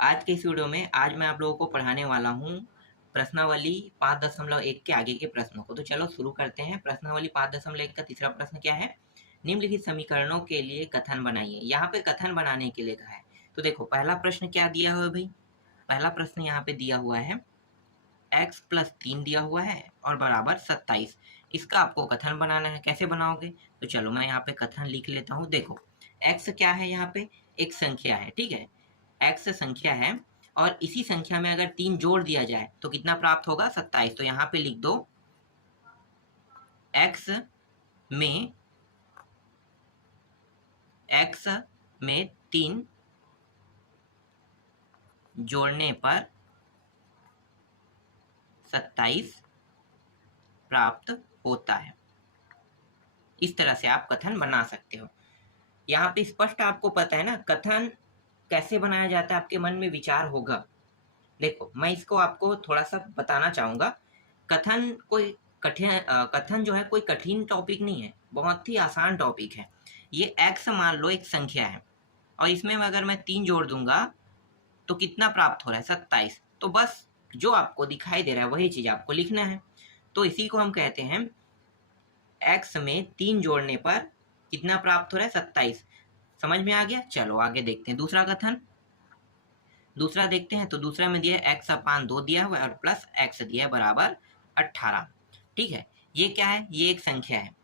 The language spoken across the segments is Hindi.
आज के इस वीडियो में आज मैं आप लोगों को पढ़ाने वाला हूँ प्रश्नावली 5.1 के आगे के प्रश्नों को। तो चलो शुरू करते हैं। प्रश्नावली 5.1 का तीसरा प्रश्न क्या है? निम्नलिखित समीकरणों के लिए कथन बनाइए। यहाँ पे कथन बनाने के लिए कहा है। तो देखो पहला प्रश्न क्या दिया हुआ है भाई? पहला प्रश्न यहाँ पे दिया हुआ है x + 3 दिया हुआ है और बराबर 27। इसका आपको कथन बनाना है। कैसे बनाओगे? तो चलो मैं यहाँ पे कथन लिख लेता हूँ। देखो x क्या है? यहाँ पे एक संख्या है, ठीक है। x संख्या है और इसी संख्या में अगर 3 जोड़ दिया जाए तो कितना प्राप्त होगा? 27। तो यहाँ पे लिख दो x में 3 जोड़ने पर 27 प्राप्त होता है। इस तरह से आप कथन बना सकते हो। यहाँ पे स्पष्ट आपको पता है ना कथन कैसे बनाया जाता है, आपके मन में विचार होगा। देखो मैं इसको आपको थोड़ा सा बताना चाहूँगा। कथन जो है कोई कठिन टॉपिक नहीं है, बहुत ही आसान टॉपिक है। ये x मान लो एक संख्या है और इसमें अगर मैं 3 जोड़ दूंगा तो कितना प्राप्त हो रहा है? 27। तो बस जो आपको दिखाई दे रहा है वही चीज़ आपको लिखना है। तो इसी को हम कहते हैं x में 3 जोड़ने पर कितना प्राप्त हो रहा है? 27। समझ में आ गया? चलो आगे देखते हैं दूसरा कथन। दूसरा देखते हैं। तो दूसरा में दिया है x/2 दिया हुआ है और प्लस x दिया है बराबर 18। ठीक है, ये क्या है? ये एक संख्या है।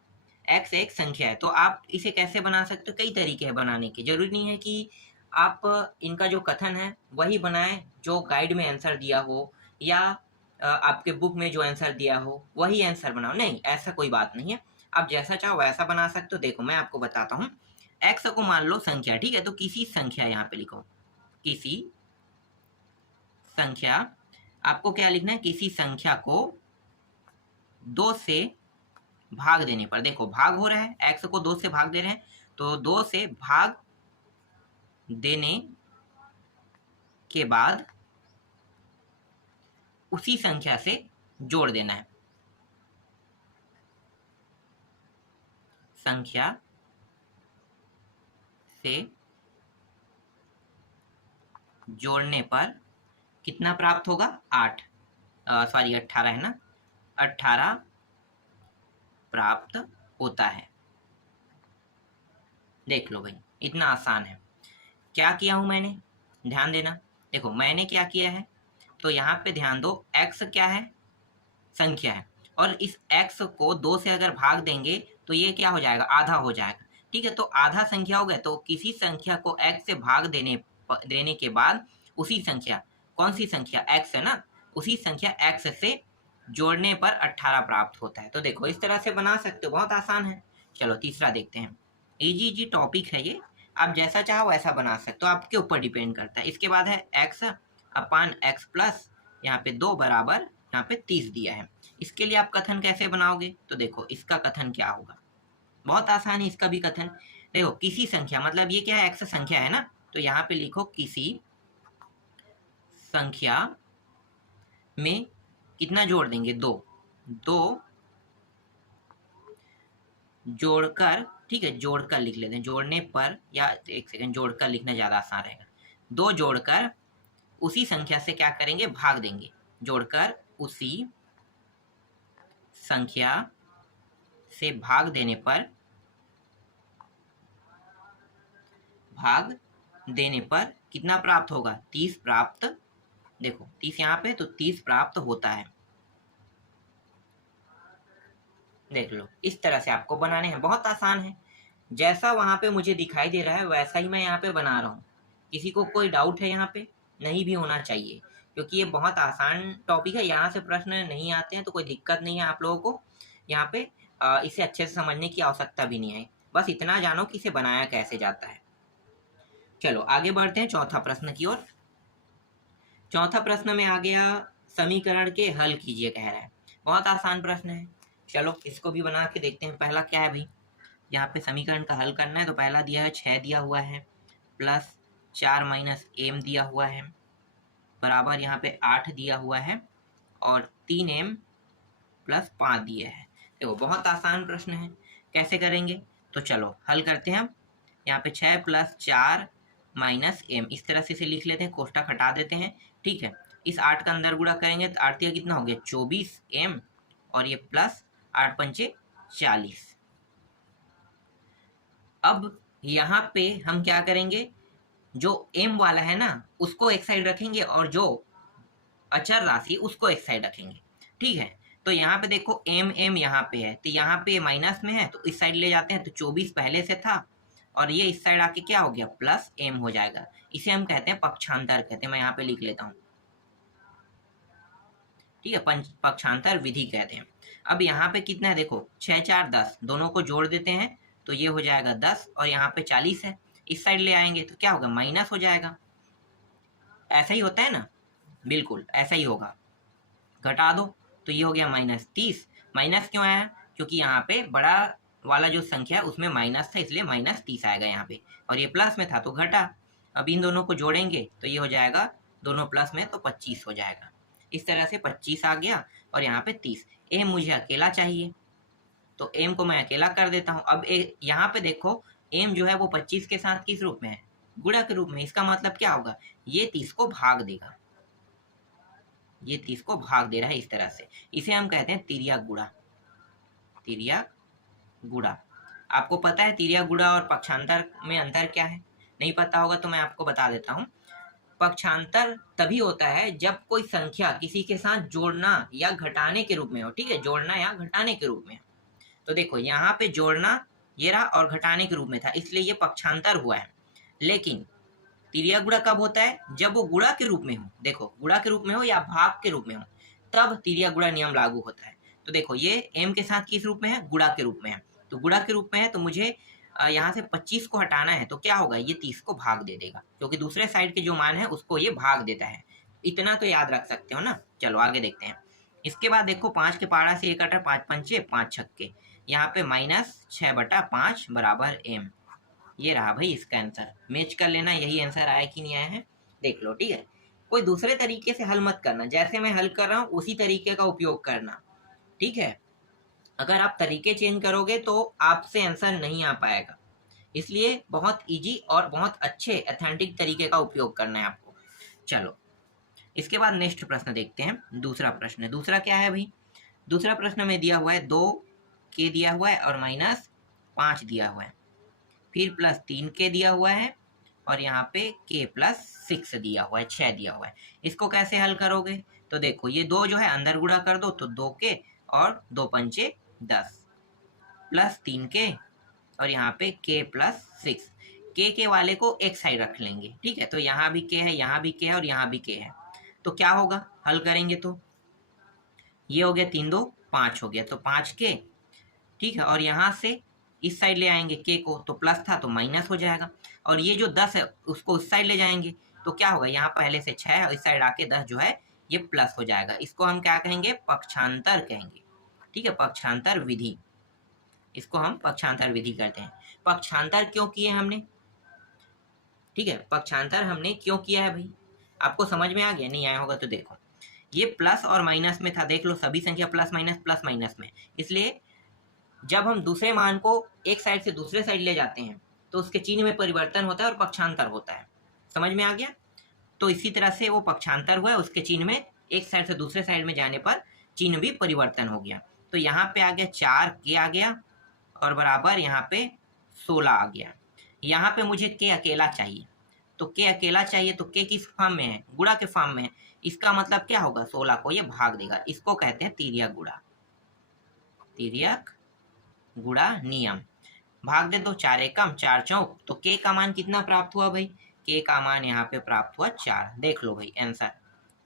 x एक संख्या है तो आप इसे कैसे बना सकते हो? कई तरीके हैं बनाने के। जरूरी नहीं है कि आप इनका जो कथन है वही बनाएं जो गाइड में आंसर दिया हो या आपके बुक में जो आंसर दिया हो वही आंसर बनाओ। नहीं, ऐसा कोई बात नहीं है। आप जैसा चाहो वैसा बना सकते हो। देखो मैं आपको बताता हूँ। x को मान लो संख्या, ठीक है। तो किसी संख्या, यहाँ पे लिखो किसी संख्या, आपको क्या लिखना है? किसी संख्या को 2 से भाग देने पर, देखो भाग हो रहा है, x को 2 से भाग दे रहे हैं तो 2 से भाग देने के बाद उसी संख्या से जोड़ देना है। संख्या से जोड़ने पर कितना प्राप्त होगा? 18 है ना, 18 प्राप्त होता है। देख लो भाई, इतना आसान है। क्या किया हूं मैंने? ध्यान देना। देखो मैंने क्या किया है, तो यहाँ पे ध्यान दो। x क्या है? संख्या है और इस x को 2 से अगर भाग देंगे तो ये क्या हो जाएगा? आधा हो जाएगा। ठीक है, तो आधा संख्या हो गया। तो किसी संख्या को x से भाग देने के बाद उसी संख्या, कौन सी संख्या? x है ना, उसी संख्या x से जोड़ने पर 18 प्राप्त होता है। तो देखो इस तरह से बना सकते हो, बहुत आसान है। चलो तीसरा देखते हैं। इजी टॉपिक है ये, आप जैसा चाहो वैसा बना सकते हो, आपके ऊपर डिपेंड करता है। इसके बाद है x/x प्लस यहाँ पे 2 बराबर यहाँ पे 30 दिया है। इसके लिए आप कथन कैसे बनाओगे? तो देखो इसका कथन क्या होगा, बहुत आसान है इसका भी कथन। देखो किसी संख्या, मतलब ये क्या है? x संख्या है ना, तो यहाँ पे लिखो किसी संख्या में कितना जोड़ देंगे? 2 जोड़कर, ठीक है, जोड़कर लिख लेते हैं। जोड़ने पर, या एक सेकंड, जोड़कर लिखना ज़्यादा आसान रहेगा। 2 जोड़कर उसी संख्या से क्या करेंगे? भाग देंगे। जोड़कर उसी संख्या से भाग देने पर कितना प्राप्त होगा? 30 प्राप्त। देखो 30 यहाँ पे, तो 30 प्राप्त होता है। देख लो इस तरह से आपको बनाने हैं, बहुत आसान है। जैसा वहां पे मुझे दिखाई दे रहा है वैसा ही मैं यहाँ पे बना रहा हूँ। किसी को कोई डाउट है यहाँ पे? नहीं भी होना चाहिए, क्योंकि ये बहुत आसान टॉपिक है। यहाँ से प्रश्न नहीं आते हैं तो कोई दिक्कत नहीं है आप लोगों को। यहाँ पे इसे अच्छे से समझने की आवश्यकता भी नहीं है। बस इतना जानो कि इसे बनाया कैसे जाता है। चलो आगे बढ़ते हैं चौथा प्रश्न की ओर। चौथा प्रश्न में आ गया, समीकरण के हल कीजिए कह रहा है। बहुत आसान प्रश्न है, चलो इसको भी बना के देखते हैं। पहला क्या है भाई? यहाँ पे समीकरण का हल करना है। तो पहला दिया है 6 दिया हुआ है प्लस 4 माइनस m दिया हुआ है बराबर यहाँ पे 8 दिया हुआ है और 3m प्लस 5 दिया है। देखो बहुत आसान प्रश्न है, कैसे करेंगे? तो चलो हल करते हैं हम। यहाँ पे 6 + 4 माइनस एम, इस तरह से इसे लिख लेते हैं, कोष्ठक हटा देते हैं। ठीक है, इस 8 का अंदर गुणा करेंगे तो 8 का कितना हो गया 24 एम, और ये प्लस 8 पंचे 40। अब यहाँ पे हम क्या करेंगे, जो m वाला है ना उसको एक साइड रखेंगे और जो अचर राशि उसको एक साइड रखेंगे। ठीक है, तो यहाँ पे देखो m यहाँ पे है, तो यहाँ पे माइनस में है तो इस साइड ले जाते हैं, तो 24 पहले से था और ये इस साइड आके क्या हो गया प्लस m हो जाएगा। इसे हम कहते हैं पक्षांतर कहते हैं, मैं यहाँ पे लिख लेता हूँ। ठीक है, पक्षांतर विधि कहते हैं। अब यहाँ पे कितना है देखो 6 4 10, दोनों को जोड़ देते हैं तो ये हो जाएगा 10, और यहाँ पे 40 है, इस साइड ले आएंगे तो क्या होगा माइनस हो जाएगा। ऐसा ही होता है ना, बिल्कुल ऐसा ही होगा। घटा दो तो ये हो गया -30। माइनस क्यों आया, क्योंकि यहाँ पे बड़ा वाला जो संख्या है उसमें माइनस था, इसलिए -30 आएगा यहाँ पे, और ये प्लस में था तो घटा। अब इन दोनों को जोड़ेंगे तो ये हो जाएगा, दोनों प्लस में तो 25 हो जाएगा। इस तरह से 25 आ गया, और यहाँ पे 30। एम मुझे अकेला चाहिए तो एम को मैं अकेला कर देता हूँ। अब यहाँ पे देखो एम जो है वो 25 के साथ किस रूप में है, गुणा के रूप में। इसका मतलब क्या होगा, ये 30 को भाग देगा, ये 30 को भाग दे रहा है इस तरह से। इसे हम कहते हैं तिर्यक गुणा, तिर्यक गुणा। आपको पता है तिर्यक गुणा और पक्षांतर में अंतर क्या है, नहीं पता होगा तो मैं आपको बता देता हूँ। पक्षांतर तभी होता है जब कोई संख्या किसी के साथ जोड़ना या घटाने के रूप में हो। ठीक है, जोड़ना या घटाने के रूप में। तो देखो यहाँ पे जोड़ना ये रहा और घटाने के रूप में था, इसलिए ये पक्षांतर हुआ है। लेकिन तिर्यक गुणा कब होता है, जब वो गुणा के रूप में हो। देखो गुणा के रूप में हो या भाग के रूप में हो, तब तिर्यक गुणा नियम लागू होता है। तो देखो ये m के साथ किस रूप में है, गुणा के रूप में है, तो गुणा के रूप में है तो मुझे यहाँ से 25 को हटाना है, तो क्या होगा ये 30 को भाग दे देगा, क्योंकि दूसरे साइड के जो मान है उसको ये भाग देता है। इतना तो याद रख सकते हो ना। चलो आगे देखते हैं। इसके बाद देखो 5 के पारा से 1 कटा, 5 पंचे 5 छक्के, यहाँ पे -6/5 बराबर m। ये रहा भाई इसका आंसर, मैच कर लेना यही आंसर आया कि नहीं आया है, देख लो। ठीक है, कोई दूसरे तरीके से हल मत करना, जैसे मैं हल कर रहा हूँ उसी तरीके का उपयोग करना। ठीक है, अगर आप तरीके चेंज करोगे तो आपसे आंसर नहीं आ पाएगा, इसलिए बहुत इजी और बहुत अच्छे ऑथेंटिक तरीके का उपयोग करना है आपको। चलो इसके बाद नेक्स्ट प्रश्न देखते हैं। दूसरा प्रश्न, दूसरा क्या है भाई, दूसरा प्रश्न में दिया हुआ है 2k दिया हुआ है और -5 दिया हुआ है, फिर +3k दिया हुआ है, और यहाँ पे k +6 दिया हुआ है, 6 दिया हुआ है। इसको कैसे हल करोगे, तो देखो ये दो जो है अंदर गुणा कर दो तो 2k और 2 पंचे 10, +3k और यहाँ पे k +6। के वाले को एक साइड रख लेंगे। ठीक है, तो यहाँ भी k है, यहाँ भी k है और यहाँ भी k है, तो क्या होगा हल करेंगे तो ये हो गया 3 2 5 हो गया, तो 5k। ठीक है, और यहाँ से इस साइड ले आएंगे k को, तो प्लस था तो माइनस हो जाएगा, और ये जो 10 है उसको उस साइड ले जाएंगे तो क्या होगा, यहाँ पहले से 6 है और इस साइड आके 10 जो है ये प्लस हो जाएगा। इसको हम क्या कहेंगे, पक्षांतर कहेंगे। ठीक है, पक्षांतर विधि, इसको हम पक्षांतर विधि करते हैं। पक्षांतर क्यों किए हमने, ठीक है, पक्षांतर हमने क्यों किया है भाई, आपको समझ में आ गया, नहीं आया होगा तो देखो। ये प्लस और माइनस में था, देख लो सभी संख्या प्लस माइनस में, इसलिए जब हम दूसरे मान को एक साइड से दूसरे साइड ले जाते हैं तो उसके चिन्ह में परिवर्तन होता है और पक्षांतर होता है। समझ में आ गया, तो इसी तरह से वो पक्षांतर हुआ है, उसके चिन्ह में एक साइड से दूसरे साइड में जाने पर चिन्ह भी परिवर्तन हो गया। तो यहाँ पे आ गया 4k आ गया और बराबर यहाँ पे 16 आ गया। यहाँ पे मुझे k अकेला चाहिए, तो k अकेला चाहिए, तो k किस फॉर्म में है, गुणा के फॉर्म में है। इसका मतलब क्या होगा, 16 को ये भाग देगा। इसको कहते हैं तिर्यक गुणा, तिर्यक गुणा नियम। भाग दे दो, 4 एकम 4 चौक, तो k का मान कितना प्राप्त हुआ भाई, k का मान यहाँ पे प्राप्त हुआ 4। देख लो भाई आंसर,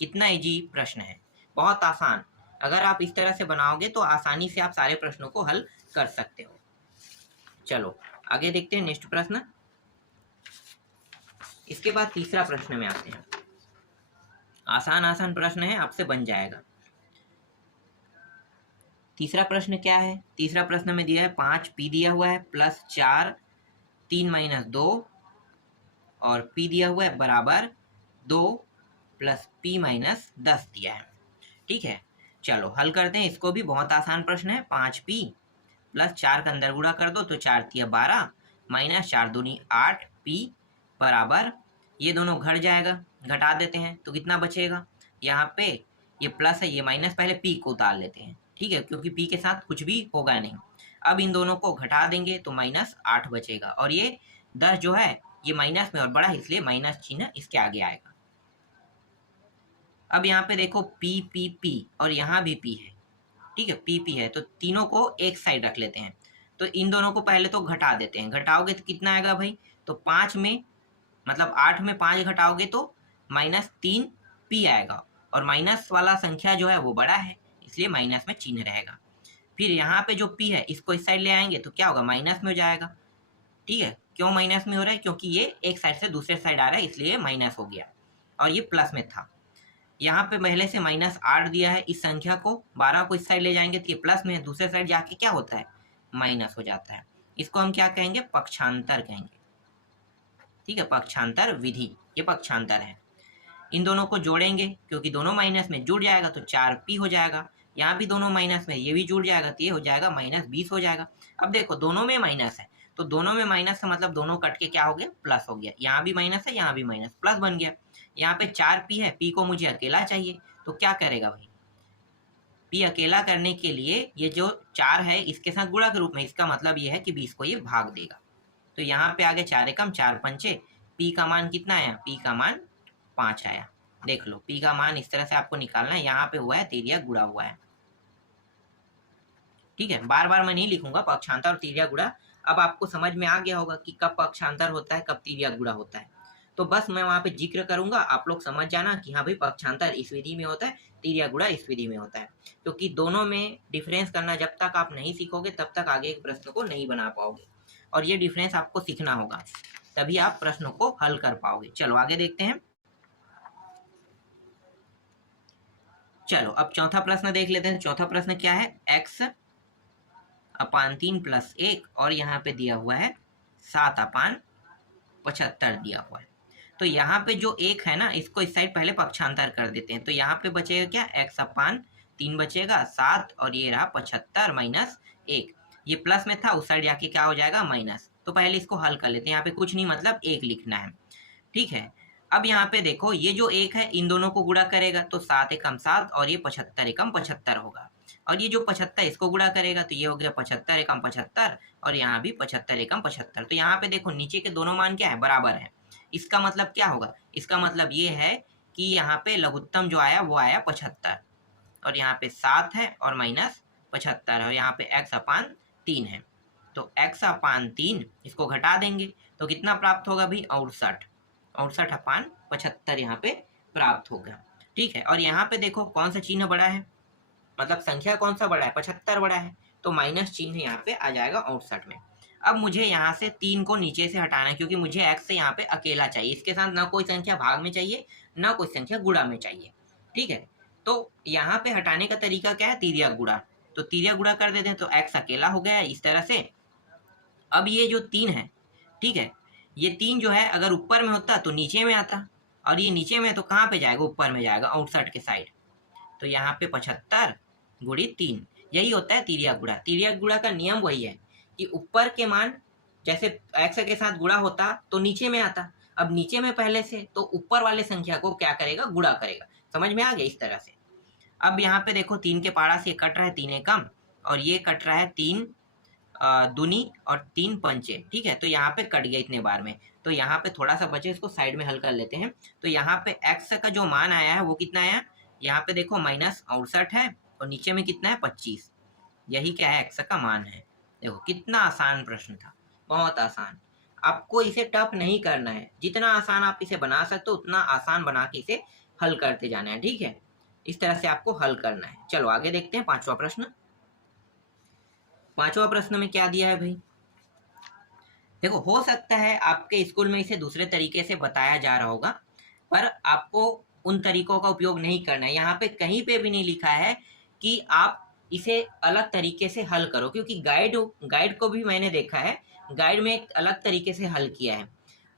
कितना इजी प्रश्न है, बहुत आसान। अगर आप इस तरह से बनाओगे तो आसानी से आप सारे प्रश्नों को हल कर सकते हो। चलो आगे देखते हैं नेक्स्ट प्रश्न। इसके बाद तीसरा प्रश्न में आते हैं, आसान प्रश्न है, आपसे बन जाएगा। तीसरा प्रश्न क्या है, तीसरा प्रश्न में दिया है 5p दिया हुआ है +4 3 - 2 और p दिया हुआ है बराबर 2 + p - 10 दिया है। ठीक है, चलो हल करते हैं इसको भी, बहुत आसान प्रश्न है। 5p +4 का अंदर गुणा कर दो तो 4 × 3 = 12 -4 × 2 = 8, p बराबर ये दोनों घट जाएगा, घटा देते हैं तो कितना बचेगा, यहाँ पे ये प्लस है ये माइनस, पहले पी को उतार लेते हैं, ठीक है, क्योंकि पी के साथ कुछ भी होगा नहीं। अब इन दोनों को घटा देंगे तो -8 बचेगा, और ये 10 जो है ये माइनस में और बड़ा है इसलिए माइनस चिन्ह इसके आगे आएगा। अब यहाँ पे देखो पी पी पी और यहाँ भी पी है, ठीक है, पी पी है, तो तीनों को एक साइड रख लेते हैं। तो इन दोनों को पहले तो घटा देते हैं, घटाओगे तो कितना आएगा भाई, तो 5 में मतलब 8 में 5 घटाओगे तो -3 पी आएगा, और माइनस वाला संख्या जो है वो बड़ा है इसलिए माइनस में चिन्ह रहेगा। फिर यहाँ पे जो पी है इसको इस साइड ले आएंगे तो क्या होगा, माइनस में हो जाएगा, ठीक है। क्यों माइनस में हो रहा है, क्योंकि ये एक साइड से दूसरे साइड आ रहा है इसलिए माइनस हो गया, और ये प्लस में था। यहाँ पे पहले से -8 दिया है, इस संख्या को 12 को इस साइड ले जाएंगे तो ये प्लस में है, दूसरे साइड जाके क्या होता है, माइनस हो जाता है। इसको हम क्या कहेंगे, पक्षांतर कहेंगे, ठीक है, पक्षांतर विधि, ये पक्षांतर है। इन दोनों को जोड़ेंगे क्योंकि दोनों माइनस में जुड़ जाएगा तो 4p हो जाएगा, यहाँ भी दोनों माइनस में, ये भी जुड़ जाएगा तो ये हो जाएगा -20 हो जाएगा। अब देखो दोनों में माइनस है तो दोनों में माइनस का मतलब दोनों कट के क्या हो गया, प्लस हो गया, यहाँ भी माइनस है यहाँ भी माइनस, प्लस बन गया। यहाँ पे 4p है, p को मुझे अकेला चाहिए तो क्या करेगा भाई, p अकेला करने के लिए ये जो 4 है इसके साथ गुणा के रूप में, इसका मतलब ये है कि 20 को ये भाग देगा। तो यहाँ पे आगे 4 एकम 4 पंचे, p का मान कितना आया, p का मान 5 आया। देख लो p का मान इस तरह से आपको निकालना है, यहाँ पे हुआ है तिर्यक गुणा हुआ है, ठीक है। बार बार मैं नहीं लिखूंगा पक्षांतर और तिर्यक गुणा, अब आपको समझ में आ गया होगा कि कब पक्षांतर होता है कब तिर्यक गुणा होता है। तो बस मैं वहां पे जिक्र करूंगा, आप लोग समझ जाना कि हाँ भाई पक्षांतर इस विधि में होता है, तिर्यक गुणा इस विधि में होता है, क्योंकि दोनों में डिफरेंस करना जब तक आप नहीं सीखोगे तब तक आगे एक प्रश्न को नहीं बना पाओगे, और ये डिफरेंस आपको सीखना होगा तभी आप प्रश्नों को हल कर पाओगे। चलो आगे देखते हैं। चलो अब चौथा प्रश्न देख लेते हैं। चौथा प्रश्न क्या है, x/3 + 1 और यहाँ पे दिया हुआ है 7/75 दिया हुआ है। तो यहाँ पे जो 1 है ना इसको इस साइड पहले पक्षांतर कर देते हैं, तो यहाँ पे बचेगा क्या, x/3 बचेगा 7 और ये रहा 75 माइनस 1, ये प्लस में था उस साइड जाके क्या हो जाएगा माइनस। तो पहले इसको हल कर लेते हैं, यहाँ पे कुछ नहीं मतलब 1 लिखना है, ठीक है। अब यहाँ पे देखो ये जो 1 है इन दोनों को गुणा करेगा तो 7 एकम 7 और ये 75 एकम 75 होगा, और ये जो 75 इसको गुणा करेगा तो ये हो गया 75 एकम 75 और यहाँ भी 75 एकम 75। तो यहाँ पे देखो नीचे के दोनों मान क्या है, बराबर है। इसका मतलब क्या होगा, इसका मतलब ये है कि यहाँ पे लघुत्तम जो आया वो आया 75, और यहाँ पे 7 है और माइनस 75 और यहाँ पे x/3 है, तो x/3 इसको घटा देंगे तो कितना प्राप्त होगा भाई, 68/75 यहाँ पे प्राप्त होगा, ठीक है। और यहाँ पे देखो कौन सा चिन्ह बड़ा है, मतलब संख्या कौन सा बड़ा है, 75 बड़ा है, तो माइनस चिन्ह यहाँ पे आ जाएगा 68 में। अब मुझे यहाँ से 3 को नीचे से हटाना है क्योंकि मुझे x से यहाँ पे अकेला चाहिए, इसके साथ ना कोई संख्या भाग में चाहिए ना कोई संख्या गुणा में चाहिए, ठीक है। तो यहाँ पे हटाने का तरीका क्या है, तिर्यक गुणा, तो तिर्यक गुणा कर देते हैं तो x अकेला हो गया इस तरह से। अब ये जो 3 है, ठीक है, ये 3 जो है अगर ऊपर में होता तो नीचे में आता, और ये नीचे में तो कहाँ पे जाएगा, ऊपर में जाएगा 68 के साइड, तो यहाँ पे 75 गुणित 3, यही होता है तिर्यक गुणा। तिर्यक गुणा का नियम वही है कि ऊपर के मान जैसे x के साथ गुणा होता तो नीचे में आता, अब नीचे में पहले से तो ऊपर वाले संख्या को क्या करेगा, गुणा करेगा। समझ में आ गया इस तरह से। अब यहाँ पे देखो 3 के पारा से कट रहा है 3 एकम और ये कट रहा है 3 दूनी और 3 पंचे, ठीक है, तो यहाँ पे कट गया इतने बार में, तो यहाँ पे थोड़ा सा बचे, इसको साइड में हल कर लेते हैं। तो यहाँ पे x का जो मान आया है वो कितना आया, यहाँ पे देखो -68 है और नीचे में कितना है 25, यही क्या है x का मान है। देखो कितना आसान प्रश्न था, बहुत आसान। आपको इसे टफ नहीं करना है, जितना आसान आप इसे बना सकते हो उतना आसान बना के इसे हल करते जाना है, ठीक है, इस तरह से आपको हल करना है। चलो आगे देखते हैं पांचवा प्रश्न। पांचवा प्रश्न में क्या दिया है भाई, देखो हो सकता है आपके स्कूल में इसे दूसरे तरीके से बताया जा रहा होगा, पर आपको उन तरीकों का उपयोग नहीं करना है। यहाँ पे कहीं पे भी नहीं लिखा है कि आप इसे अलग तरीके से हल करो, क्योंकि गाइड को भी मैंने देखा है, गाइड में एक अलग तरीके से हल किया है।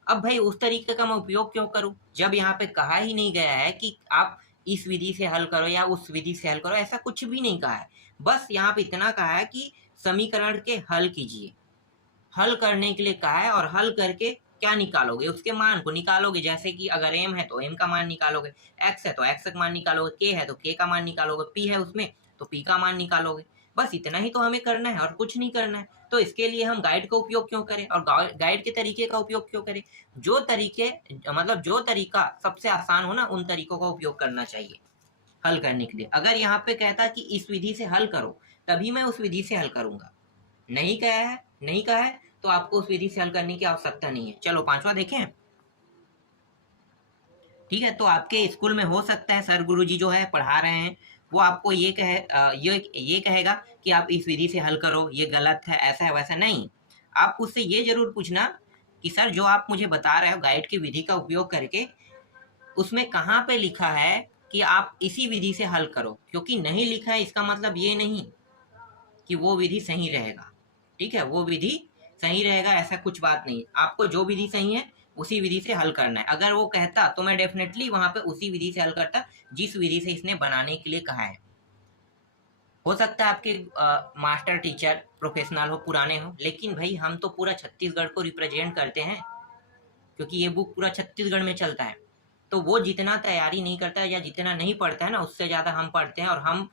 अब भाई उस तरीके का मैं उपयोग क्यों करूं, जब यहाँ पे कहा ही नहीं गया है कि आप इस विधि से हल करो या उस विधि से हल करो, ऐसा कुछ भी नहीं कहा है। बस यहाँ पे इतना कहा है कि समीकरण के हल कीजिए, हल करने के लिए कहा है, और हल करके क्या निकालोगे, उसके मान को निकालोगे। जैसे कि अगर m है तो m का मान निकालोगे, x है तो x का मान निकालोगे, k है तो k का मान निकालोगे, p है उसमें तो p का मान निकालोगे। बस इतना ही तो हमें करना है और कुछ नहीं करना है। तो इसके लिए हम गाइड का उपयोग क्यों करें और गाइड के तरीके का उपयोग क्यों करें? जो तरीके मतलब जो तरीका सबसे आसान हो ना, उन तरीकों का उपयोग करना चाहिए हल करने के लिए। अगर यहाँ पे कहता कि इस विधि से हल करो, तभी मैं उस विधि से हल करूंगा। नहीं कहा है तो आपको उस विधि से हल करने की आवश्यकता नहीं है। चलो पांचवा देखें। ठीक है, तो आपके स्कूल में हो सकता है सर गुरुजी जो है पढ़ा रहे हैं वो आपको ये कहेगा कि आप इस विधि से हल करो, ये गलत है, ऐसा है वैसा नहीं। आप उससे ये जरूर पूछना कि सर जो आप मुझे बता रहे हो गाइड की विधि का उपयोग करके, उसमें कहाँ पे लिखा है कि आप इसी विधि से हल करो। क्योंकि नहीं लिखा है इसका मतलब ये नहीं कि वो विधि सही रहेगा। ठीक है, वो विधि सही रहेगा ऐसा कुछ बात नहीं। आपको जो विधि सही है उसी विधि से हल करना है। अगर वो कहता तो मैं डेफिनेटली वहां पे उसी विधि से हल करता जिस विधि से इसने बनाने के लिए कहा है। हो सकता है आपके मास्टर टीचर प्रोफेशनल हो, पुराने हो, लेकिन भाई हम तो पूरा छत्तीसगढ़ को रिप्रेजेंट करते हैं, क्योंकि ये बुक पूरा छत्तीसगढ़ में चलता है। तो वो जितना तैयारी नहीं करता है या जितना नहीं पढ़ता है ना, उससे ज़्यादा हम पढ़ते हैं। और हम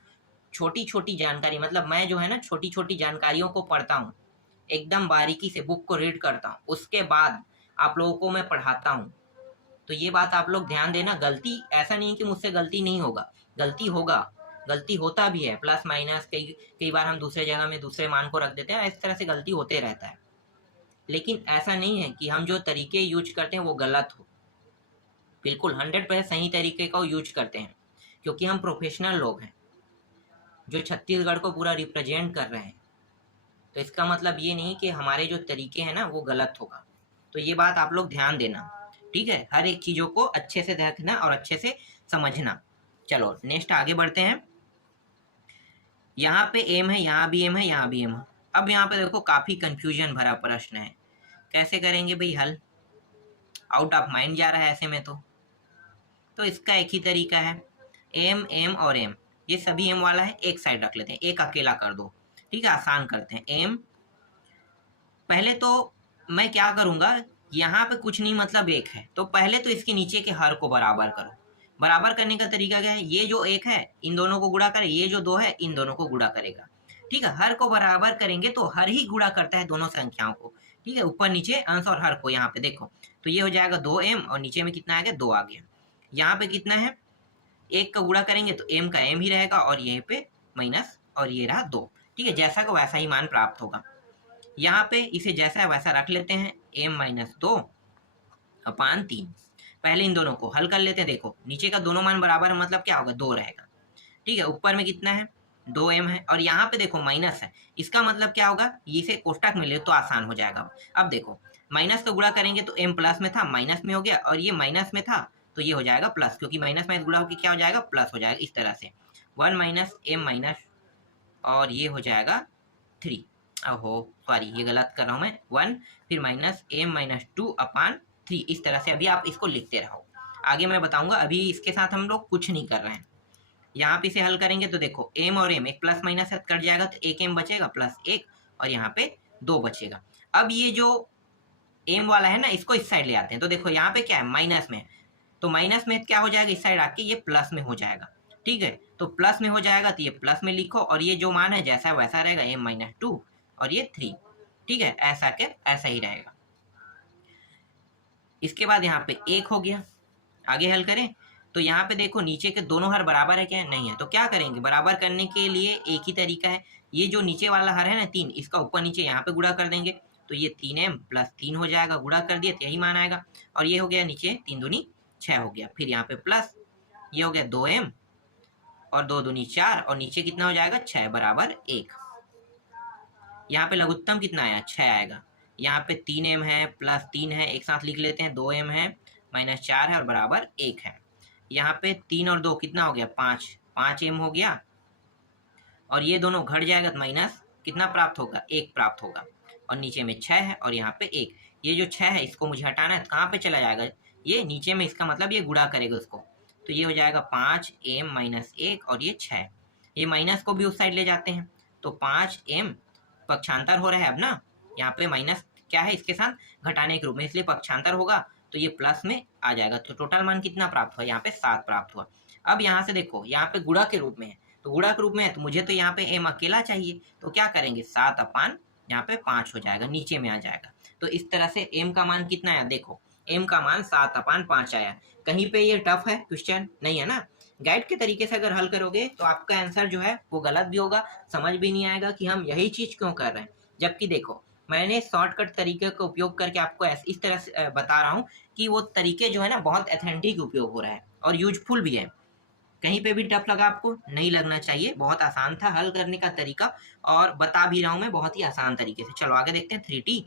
छोटी छोटी जानकारी, मतलब मैं जो है ना छोटी छोटी जानकारियों को पढ़ता हूँ, एकदम बारीकी से बुक को रीड करता हूँ, उसके बाद आप लोगों को मैं पढ़ाता हूँ। तो ये बात आप लोग ध्यान देना। गलती ऐसा नहीं कि मुझसे गलती नहीं होगा, गलती होगा, गलती होता भी है, प्लस माइनस, कई कई बार हम दूसरे जगह में दूसरे मान को रख देते हैं, इस तरह से गलती होते रहता है। लेकिन ऐसा नहीं है कि हम जो तरीके यूज करते हैं वो गलत हो। बिल्कुल 100% सही तरीके का यूज करते हैं, क्योंकि हम प्रोफेशनल लोग हैं जो छत्तीसगढ़ को पूरा रिप्रेजेंट कर रहे हैं। तो इसका मतलब ये नहीं कि हमारे जो तरीके हैं ना वो गलत होगा। तो ये बात आप लोग ध्यान देना। ठीक है, हर एक चीज़ों को अच्छे से देखना और अच्छे से समझना। चलो नेक्स्ट आगे बढ़ते हैं। यहाँ पे एम है, यहाँ भी एम है, यहाँ भी एम है। अब यहाँ पे देखो काफ़ी कंफ्यूजन भरा प्रश्न है, कैसे करेंगे भाई हल? आउट ऑफ माइंड जा रहा है ऐसे में। तो इसका एक ही तरीका है, एम एम और एम, ये सभी एम वाला है, एक साइड रख लेते हैं, एक अकेला कर दो। ठीक है, आसान करते हैं। एम पहले तो मैं क्या करूंगा, यहाँ पे कुछ नहीं मतलब एक है, तो पहले तो इसके नीचे के हर को बराबर करो। बराबर करने का तरीका क्या है, ये जो एक है इन दोनों को गुणा करे, ये जो दो है इन दोनों को गुणा करेगा। ठीक है, हर को बराबर करेंगे तो हर ही गुणा करता है दोनों संख्याओं को। ठीक है, ऊपर नीचे अंश और हर को यहाँ पे देखो, तो ये हो जाएगा 2m और नीचे में कितना आ गया, 2 आ गया। यहाँ पे कितना है, एक का गुणा करेंगे तो m का m ही रहेगा और यहीं पे माइनस, और ये रहा 2। ठीक है, जैसा का वैसा ही मान प्राप्त होगा। यहाँ पे इसे जैसा है वैसा रख लेते हैं, m माइनस 2/3। पहले इन दोनों को हल कर लेते हैं। देखो नीचे का दोनों मान बराबर है, मतलब क्या होगा, 2 रहेगा। ठीक है, ऊपर में कितना है, 2m है, और यहाँ पे देखो माइनस है, इसका मतलब क्या होगा, इसे कोष्टक में ले तो आसान हो जाएगा। अब देखो माइनस का गुणा करेंगे तो m प्लस में था माइनस में हो गया, और ये माइनस में था तो ये हो जाएगा प्लस, क्योंकि माइनस माइनस गुणा होकर क्या हो जाएगा, प्लस हो जाएगा। इस तरह से 1 माइनस m माइनस, और ये हो जाएगा 3। ओहो सॉरी, ये गलत कर रहा हूँ मैं, 1 फिर माइनस m माइनस 2/3। इस तरह से अभी आप इसको लिखते रहो, आगे मैं बताऊंगा। अभी इसके साथ हम लोग कुछ नहीं कर रहे हैं। यहाँ पे इसे हल करेंगे तो देखो m और m एक प्लस माइनस कट जाएगा तो एक m बचेगा प्लस 1, और यहाँ पे 2 बचेगा। अब ये जो m वाला है ना, इसको इस साइड ले आते हैं। तो देखो यहाँ पे क्या है, माइनस में, तो माइनस में क्या हो जाएगा, इस साइड आके ये प्लस में हो जाएगा। ठीक है, तो प्लस में हो जाएगा तो ये प्लस में लिखो, और ये जो मान है जैसा वैसा रहेगा, m माइनस 2 और ये 3। ठीक है, ऐसा के ऐसा ही रहेगा। इसके बाद यहाँ पे 1 हो गया। आगे हल करें तो यहाँ पे देखो नीचे के दोनों हर बराबर है क्या, नहीं है, तो क्या करेंगे, बराबर करने के लिए एक ही तरीका है। ये जो नीचे वाला हर है ना 3, इसका ऊपर नीचे यहाँ पे गुणा कर देंगे, तो ये 3m प्लस 3 हो जाएगा, गुणा कर दिया तो यही मान आएगा। और ये हो गया नीचे 3 दूनी 6 हो गया, फिर यहाँ पे प्लस, ये हो गया 2m और 2 दूनी 4, और नीचे कितना हो जाएगा, 6 बराबर 1। यहाँ पे लघुत्तम कितना आया, 6 आएगा। यहाँ पे 3m है प्लस 3 है, एक साथ लिख लेते हैं, 2m है माइनस 4 है और बराबर 1 है। यहाँ पे 3 और 2 कितना हो गया, 5m हो गया, और ये दोनों घट जाएगा तो माइनस कितना प्राप्त होगा, 1 प्राप्त होगा। और नीचे में 6 है और यहाँ पे 1, ये जो 6 है इसको मुझे हटाना है, तो कहाँ पे चला जाएगा, ये नीचे में, इसका मतलब ये गुणा करेगा उसको, तो ये हो जाएगा 5m माइनस 1 और ये 6। ये माइनस को भी उस साइड ले जाते हैं, तो 5m पक्षांतर हो रहा है अब ना, यहाँ पे माइनस क्या है इसके साथ घटाने के रूप में, इसलिए पक्षांतर होगा तो ये प्लस में आ जाएगा। तो टोटल मान कितना प्राप्त हुआ, यहाँ पे 7 प्राप्त हुआ। अब यहाँ से देखो यहाँ पे गुणा के रूप में है, तो गुणा के रूप में है तो मुझे तो यहाँ पे m अकेला चाहिए, तो क्या करेंगे 7 अपान यहाँ पे 5 हो जाएगा, नीचे में आ जाएगा। तो इस तरह से m का मान कितना आया, देखो m का मान 7 अपान 5 आया। कहीं पे ये टफ है क्वेश्चन नहीं है ना, गाइड के तरीके से अगर हल करोगे तो आपका आंसर जो है वो गलत भी होगा, समझ भी नहीं आएगा कि हम यही चीज क्यों कर रहे हैं। जबकि देखो मैंने शॉर्टकट तरीके का उपयोग करके आपको इस तरह से बता रहा हूँ कि वो तरीके जो है ना बहुत ऑथेंटिक उपयोग हो रहा है और यूजफुल भी है। कहीं पे भी टफ लगा आपको, नहीं लगना चाहिए, बहुत आसान था हल करने का तरीका, और बता भी रहा हूँ मैं बहुत ही आसान तरीके से। चलो आगे देखते हैं। 3t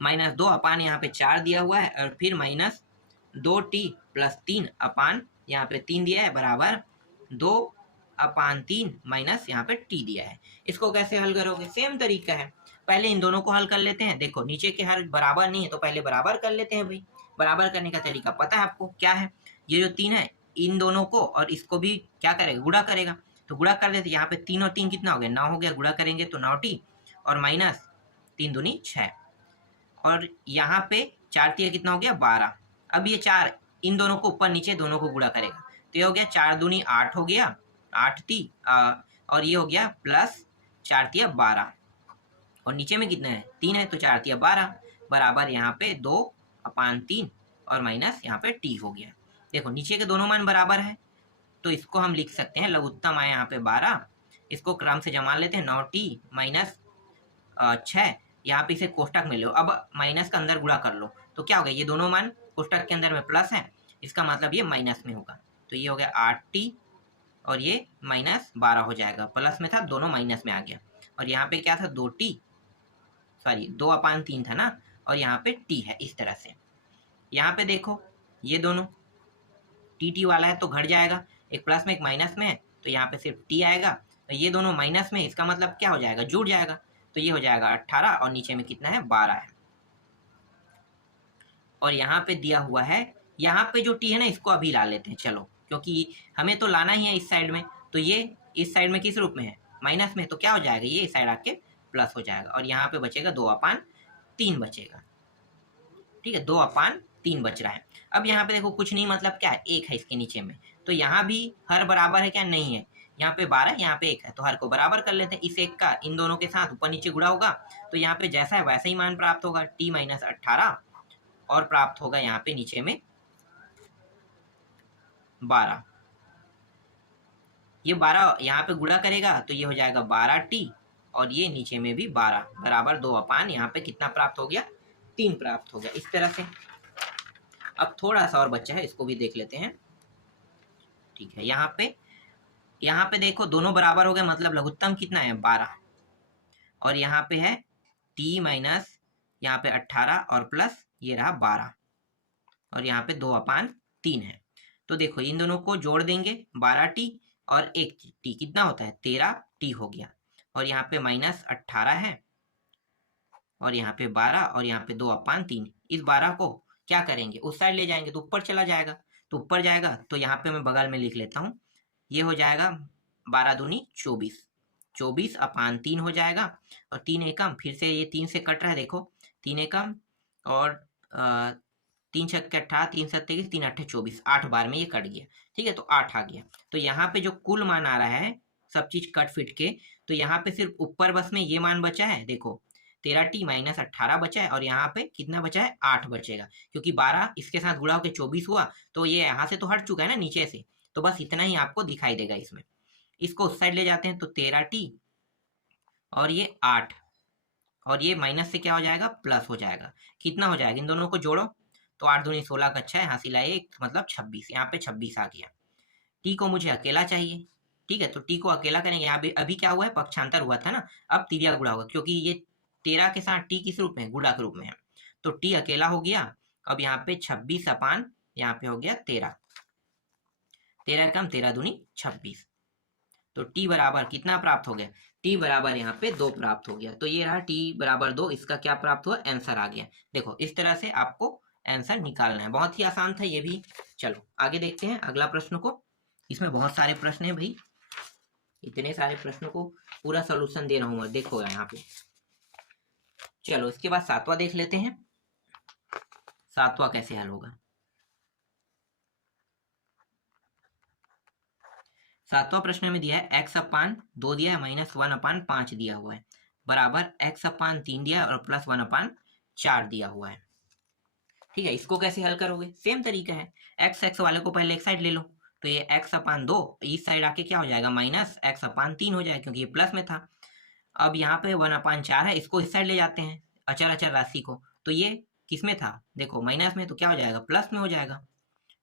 माइनस 2 अपान यहाँ पे 4 दिया हुआ है, और फिर माइनस 2t प्लस 3 अपान यहाँ पे 3 दिया है बराबर 2 अपान 3 माइनस यहाँ पे t दिया है। इसको कैसे हल करोगे, सेम तरीका है, पहले इन दोनों को हल कर लेते हैं। देखो नीचे के हर बराबर नहीं है तो पहले बराबर कर लेते हैं भाई। बराबर करने का तरीका पता है आपको क्या है, ये जो 3 है इन दोनों को और इसको भी क्या करेगा, गुणा करेगा। तो गुणा कर देते, यहाँ पे 3 और 3 कितना हो गया, 9 हो गया, गुणा करेंगे तो 9t और माइनस 3 दूनी 6, और यहाँ पे 4 तिया कितना हो गया 12। अब ये 4 इन दोनों को ऊपर नीचे दोनों को गुणा करेगा, तो ये हो गया 4 दूनी 8 हो गया, 8t और ये हो गया प्लस 4 तिया 12, और नीचे में कितना है 3 है, तो 4 तिया 12 बराबर यहाँ पे 2 अपान 3 और माइनस यहाँ पे t हो गया। देखो नीचे के दोनों मान बराबर है तो इसको हम लिख सकते हैं, लघुत्तम आया यहाँ पे 12, इसको क्रम से जमा लेते हैं, 9t माइनस 6, यहाँ पे इसे कोष्टक में लो, अब माइनस का अंदर गुणा कर लो तो क्या हो गया, ये दोनों मान कोष्टक के अंदर में प्लस है, इसका मतलब ये माइनस में होगा, तो ये हो गया 8t और ये माइनस 12 हो जाएगा, प्लस में था दोनों माइनस में आ गया, और यहाँ पे क्या था 2t, सॉरी 2 अपान 3 था ना, और यहाँ पे t है। इस तरह से यहाँ पे देखो ये दोनों टी वाला है तो घट जाएगा, एक प्लस में एक माइनस में है तो यहाँ पे सिर्फ टी आएगा, तो ये दोनों माइनस में, इसका मतलब क्या हो जाएगा, जुड़ जाएगा, तो ये हो जाएगा 18 और नीचे में कितना है 12 है। और यहाँ पे दिया हुआ है, यहाँ पे जो टी है ना इसको अभी ला लेते हैं चलो, क्योंकि हमें तो लाना ही है इस साइड में, तो ये इस साइड में किस रूप में है, माइनस में, तो क्या हो जाएगा ये इस साइड आके प्लस हो जाएगा, और यहाँ पे बचेगा 2 अपान 3 बचेगा, ठीक है 2 अपान 3 बच रहा है। अब यहाँ पे देखो कुछ नहीं, मतलब क्या है 1 है इसके नीचे में, तो यहाँ भी हर बराबर है क्या, नहीं है, यहाँ पे 12 यहाँ पे 1 है, तो हर को बराबर कर लेते हैं, इस 1 का इन दोनों के साथ ऊपर नीचे गुणा होगा, तो यहाँ पे जैसा है वैसा ही मान प्राप्त होगा, t माइनस 18 और प्राप्त होगा यहाँ पे नीचे में 12, ये 12 यहाँ पे गुणा करेगा तो ये हो जाएगा 12t और ये नीचे में भी 12 बराबर 2 अपान यहाँ पे कितना प्राप्त हो गया, 3 प्राप्त हो गया। इस तरह से अब थोड़ा सा और बच्चा है, इसको भी देख लेते हैं, ठीक है। यहाँ पे देखो दोनों बराबर हो गए, मतलब लघुत्तम कितना है 12, और यहाँ पे है t माइनस यहाँ पे 18 और प्लस ये रहा 12, और यहाँ पे 2 अपान 3 है, तो देखो इन दोनों को जोड़ देंगे 12t और 1t कितना होता है 13t हो गया, और यहाँ पे माइनस 18 है और यहाँ पे 12 और यहाँ पे 2 अपान 3, इस 12 को क्या करेंगे उस साइड ले जाएंगे तो ऊपर चला जाएगा, तो ऊपर जाएगा तो यहाँ पे मैं बगल में लिख लेता हूँ, ये हो जाएगा 12 दूनी 24, 24 अपान 3 हो जाएगा, और 3 एकम फिर से ये 3 से कट रहा है, देखो 3 एकम और 3 छक्के 18, 3 सत्ते 3 अट्ठे 24, 8 बार में ये कट गया, ठीक है, तो 8 आ गया। तो यहाँ पे जो कुल मान आ रहा है सब चीज कट फिट के, तो यहाँ पे सिर्फ ऊपर बस में ये मान बचा है, देखो 13t माइनस 18 बचा है, और यहाँ पे कितना बचा है 8 बचेगा, क्योंकि 12 इसके साथ गुणा होकर 24 हुआ, तो ये यहाँ से तो हट चुका है ना नीचे से, तो बस इतना ही आपको दिखाई देगा इसमें। इसको उस साइड ले जाते हैं तो 13t और ये 8 और ये माइनस से क्या हो जाएगा प्लस हो जाएगा, कितना हो जाएगा इन दोनों को जोड़ो तो 8 दूनी 16 का 6 हासिल आए मतलब 26, यहाँ पे 26 आ गया। टी को मुझे अकेला चाहिए, ठीक है, तो टी को अकेला करेंगे, यहाँ अभी क्या हुआ है पक्षांतर हुआ था ना, अब तिरिया गुणा होगा, क्योंकि ये 13 के साथ टी किस रूप में गुणा के रूप में है, तो टी अकेला हो गया। अब यहाँ पे 26 अपान यहाँ पे हो गया 13, 13 कम 13 दूनी 26, तो t बराबर कितना प्राप्त हो गया, t बराबर यहाँ पे 2 प्राप्त हो गया, तो ये रहा t बराबर 2, इसका क्या प्राप्त हुआ आंसर आ गया। देखो इस तरह से आपको आंसर निकालना है, बहुत ही आसान था ये भी। चलो आगे देखते हैं अगला प्रश्न को, इसमें बहुत सारे प्रश्न है भाई, इतने सारे प्रश्नों को पूरा सोल्यूशन दे रहा हूँ मैं, देखो यहाँ पे चलो इसके बाद सातवां देख लेते हैं, सातवां कैसे हल होगा। सातवां प्रश्न में दिया है x अपान 2 दिया है, माइनस 1 अपान 5 दिया हुआ है, बराबर x अपान 3 दिया है और प्लस 1 अपान 4 दिया हुआ है। ठीक है, इसको कैसे हल करोगे, सेम तरीका है, x वाले को पहले एक साइड ले लो, तो ये x अपान 2 इस साइड आके क्या हो जाएगा, माइनस x अपान 3 हो जाएगा, क्योंकि ये प्लस में था। अब यहाँ पे 1 अपान 4 है, इसको इस साइड ले जाते हैं अचर अचर राशि को, तो ये किस में था, देखो माइनस में, तो क्या हो जाएगा, प्लस में हो जाएगा।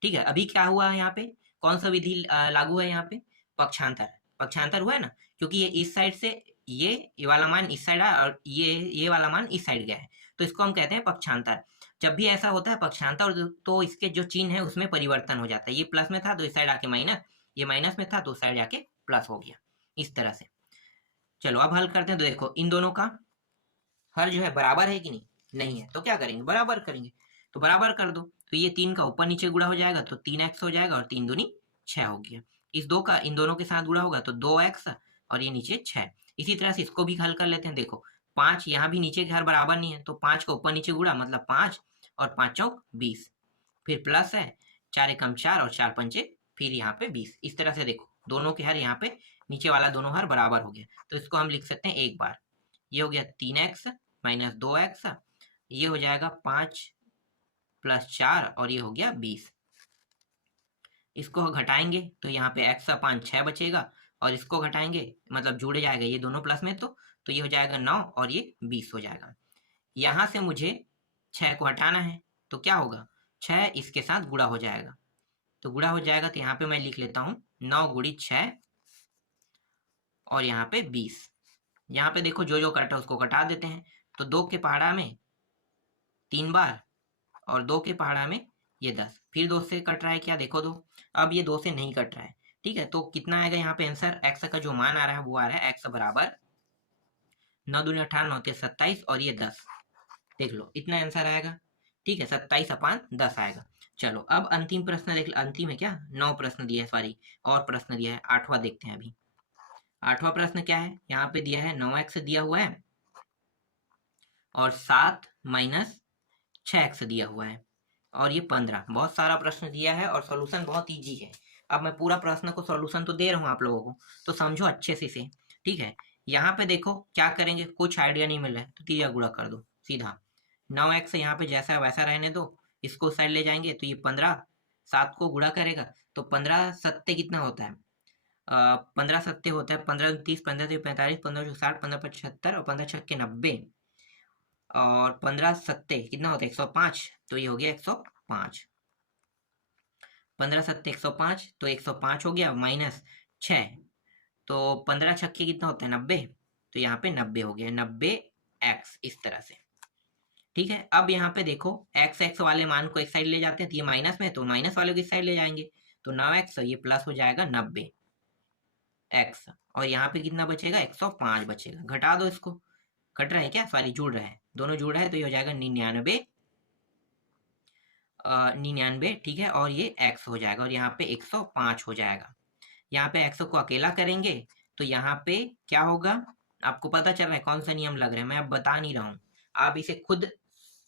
ठीक है, अभी क्या हुआ है यहाँ पे, कौन सा विधि लागू है यहाँ पे, पक्षांतर, पक्षांतर हुआ है ना, क्योंकि ये इस साइड से ये वाला मान इस साइड आया और ये वाला मान इस साइड गया है, तो इसको हम कहते हैं पक्षांतर। जब भी ऐसा होता है पक्षांतर, तो इसके जो चिन्ह है उसमें परिवर्तन हो जाता है, ये प्लस में था तो इस साइड आके माइनस, ये माइनस में था तो उस साइड आके प्लस हो गया, इस तरह से। चलो अब हल करते हैं, तो देखो इन दोनों का हल जो है बराबर है कि नहीं है, तो क्या करेंगे, बराबर करेंगे, तो बराबर कर दो, तो ये 3 का ऊपर नीचे गुणा हो जाएगा तो 3x हो जाएगा और 3 दूनी 6 हो गया। इस 2 का इन दोनों के साथ गुणा होगा तो 2x और ये नीचे 6। इसी तरह से इसको भी हल कर लेते हैं, देखो 5 यहाँ भी नीचे के हर बराबर नहीं है, तो 5 का ऊपर नीचे गुणा मतलब 5 और 5 चौक 20, फिर प्लस है 4 एकम 4 और 4 पंचे फिर यहाँ पे 20। इस तरह से देखो दोनों के हर यहाँ पे नीचे वाला दोनों हर बराबर हो गया, तो इसको हम लिख सकते हैं एक बार, ये हो गया 3x माइनस 2x, ये हो जाएगा 5 प्लस 4 और ये हो गया 20। इसको घटाएंगे तो यहाँ पे x अपान 6 बचेगा और इसको घटाएंगे मतलब जुड़ जाएगा ये दोनों प्लस में, तो ये हो जाएगा 9 और ये 20 हो जाएगा। यहाँ से मुझे 6 को हटाना है, तो क्या होगा, 6 इसके साथ गुणा हो जाएगा, तो गुणा हो जाएगा, तो यहाँ पे मैं लिख लेता हूँ 9 गुणी 6 और यहाँ पे 20। यहाँ पे देखो जो जो कटा उसको कटा देते हैं, तो 2 के पहाड़ा में 3 बार और 2 के पहाड़ा में ये 10, फिर 2 से कट रहा है क्या, देखो 2, अब ये 2 से नहीं कट रहा है। ठीक है, तो कितना आएगा यहाँ पे आंसर, x का जो मान आ रहा है वो आ रहा है x बराबर 9 दूनी 18 9 27 और ये 10, देख लो इतना आंसर आएगा। ठीक है, 27 अपान 10 आएगा। चलो अब अंतिम प्रश्न देख लो, अंतिम है क्या, 9 प्रश्न दिया है, सॉरी और प्रश्न दिया है, 8वां देखते हैं अभी। 8वां प्रश्न क्या है, यहाँ पे दिया है 9x दिया हुआ है और 7 माइनस 6x दिया हुआ है और ये 15, बहुत सारा प्रश्न दिया है और सॉल्यूशन बहुत इजी है। अब मैं पूरा प्रश्न को सॉल्यूशन तो दे रहा हूँ आप लोगों को, तो समझो अच्छे से इसे। ठीक है, यहाँ पे देखो क्या करेंगे, कुछ आइडिया नहीं मिल रहा है तो तीजा गुणा कर दो सीधा, 9x यहाँ पे जैसा है वैसा रहने दो, इसको साइड ले जाएंगे तो ये 15, 7 को गुणा करेगा तो 15 सत्ते कितना होता है, 15 सत्ते होता है 15 30 15 45 15 60 15 75 और 15 छक्के 90 और 15 सत्ते कितना होता है 105, तो ये हो गया 105, 15 सत्ते 105, तो 105 हो गया माइनस 6, तो 15 छक्के कितना होता है 90, तो यहाँ पे 90 हो गया, 90x, इस तरह से। ठीक है, अब यहाँ पे देखो x वाले मान को एक साइड ले जाते हैं तो ये माइनस में, तो माइनस वाले को इस साइड ले जाएंगे तो 9x ये प्लस हो जाएगा 90x और यहाँ पे कितना बचेगा 105 बचेगा, घटा दो इसको, कट रहा है क्या, सॉरी जुड़ रहा है, दोनों जुड़ रहा है तो ये हो जाएगा 99, ठीक है, और ये x हो जाएगा और यहाँ पे 105 हो जाएगा। यहाँ पे x को अकेला करेंगे तो यहाँ पे क्या होगा, आपको पता चल रहा है कौन सा नियम लग रहा है, मैं अब बता नहीं रहा हूँ, आप इसे खुद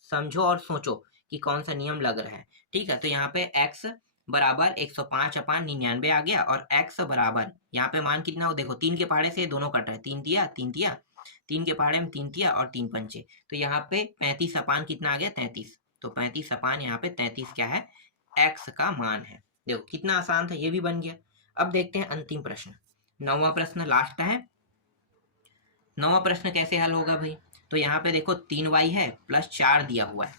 समझो और सोचो कि कौन सा नियम लग रहा है। ठीक है, तो यहाँ पे x बराबर 105 अपान 99 आ गया और x बराबर यहाँ पे मान कितना हो, देखो 3 के पहाड़े से दोनों कट रहे, 3 दिया 3 दिया, 3 के पहाड़े में 3 दिया और 3 पंचे, तो यहाँ पे 35 अपान कितना आ गया 33, तो 35 अपान यहाँ पे 33 क्या है, x का मान है। देखो कितना आसान था, ये भी बन गया। अब देखते हैं अंतिम प्रश्न, 9वां प्रश्न लास्ट है। 9वां प्रश्न कैसे हल होगा भाई, तो यहाँ पे देखो 3y है प्लस 4 दिया हुआ है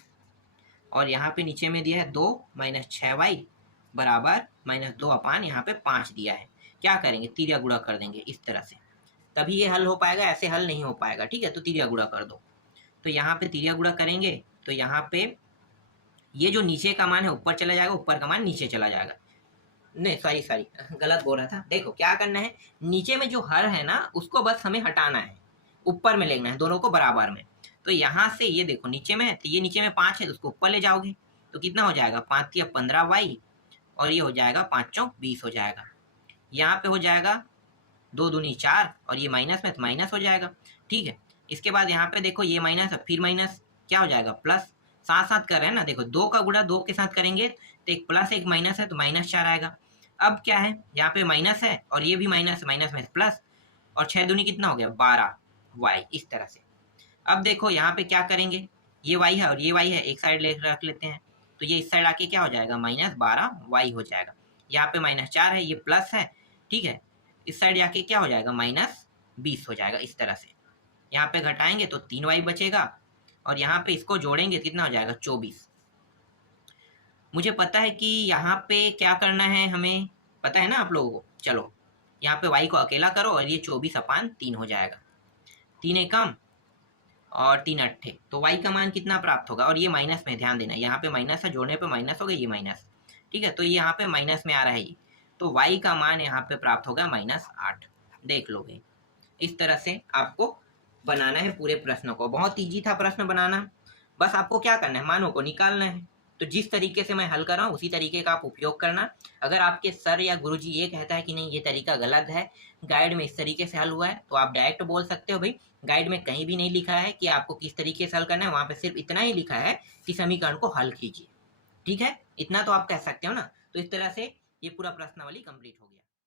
और यहाँ पे नीचे में दिया है 2 माइनस 6y बराबर माइनस 2 अपान यहाँ पे 5 दिया है। क्या करेंगे, तिर्या गुणा कर देंगे इस तरह से, तभी ये हल हो पाएगा, ऐसे हल नहीं हो पाएगा। ठीक है, तो तिर्या गुणा कर दो, तो यहाँ पे तिर्या गुणा करेंगे तो यहाँ पे ये जो नीचे का मान है ऊपर चला जाएगा, ऊपर का मान नीचे चला जाएगा, नहीं सॉरी गलत बोल रहा था। देखो क्या करना है, नीचे में जो हर है ना उसको बस हमें हटाना है, ऊपर में लेना है दोनों को बराबर में। तो यहाँ से ये देखो नीचे में है तो ये नीचे में 5 है तो उसको ऊपर ले जाओगे तो कितना हो जाएगा, 5 या 15y और ये हो जाएगा 5 चौक 20 हो जाएगा। यहाँ पे हो जाएगा 2 दूनी 4 और ये माइनस में तो माइनस हो जाएगा। ठीक है, इसके बाद यहाँ पे देखो ये माइनस फिर माइनस, क्या हो जाएगा प्लस, साथ साथ कर रहे हैं ना, देखो 2 का गुणा 2 के साथ करेंगे तो एक प्लस एक माइनस है तो -4 आएगा। अब क्या है, यहाँ पे माइनस है और ये भी माइनस, माइनस में प्लस, और 6 दूनी कितना हो गया 12 वाई, इस तरह से। अब देखो यहाँ पे क्या करेंगे, ये वाई है और ये वाई है, एक साइड रख लेते हैं, तो ये इस साइड आके क्या हो जाएगा -12 वाई हो जाएगा। यहाँ पे -4 है, ये प्लस है, ठीक है, इस साइड जाके क्या हो जाएगा -20 हो जाएगा, इस तरह से। यहाँ पे घटाएंगे तो 3 वाई बचेगा और यहाँ पे इसको जोड़ेंगे कितना हो जाएगा 24। मुझे पता है कि यहाँ पे क्या करना है, हमें पता है ना आप लोगों को। चलो यहाँ पे y को अकेला करो और ये 24/3 हो जाएगा, 3 एकम और 3 अट्ठे, तो y का मान कितना प्राप्त होगा। और ये माइनस में, ध्यान देना यहाँ पे माइनस है, जोड़ने पे माइनस हो गया, ये माइनस, ठीक है, तो ये यहाँ पे माइनस में आ रहा है ये, तो y का मान यहाँ पे प्राप्त होगा -8। देख लोगे, इस तरह से आपको बनाना है पूरे प्रश्न को। बहुत ईजी था प्रश्न बनाना, बस आपको क्या करना है, मानों को निकालना है। तो जिस तरीके से मैं हल कर रहा हूँ उसी तरीके का आप उपयोग करना। अगर आपके सर या गुरुजी ये कहता है कि नहीं ये तरीका गलत है, गाइड में इस तरीके से हल हुआ है, तो आप डायरेक्ट बोल सकते हो भाई गाइड में कहीं भी नहीं लिखा है कि आपको किस तरीके से हल करना है, वहाँ पे सिर्फ इतना ही लिखा है कि समीकरण को हल कीजिए, ठीक है, इतना तो आप कह सकते हो ना। तो इस तरह से ये पूरा प्रश्नावली कंप्लीट हो गया।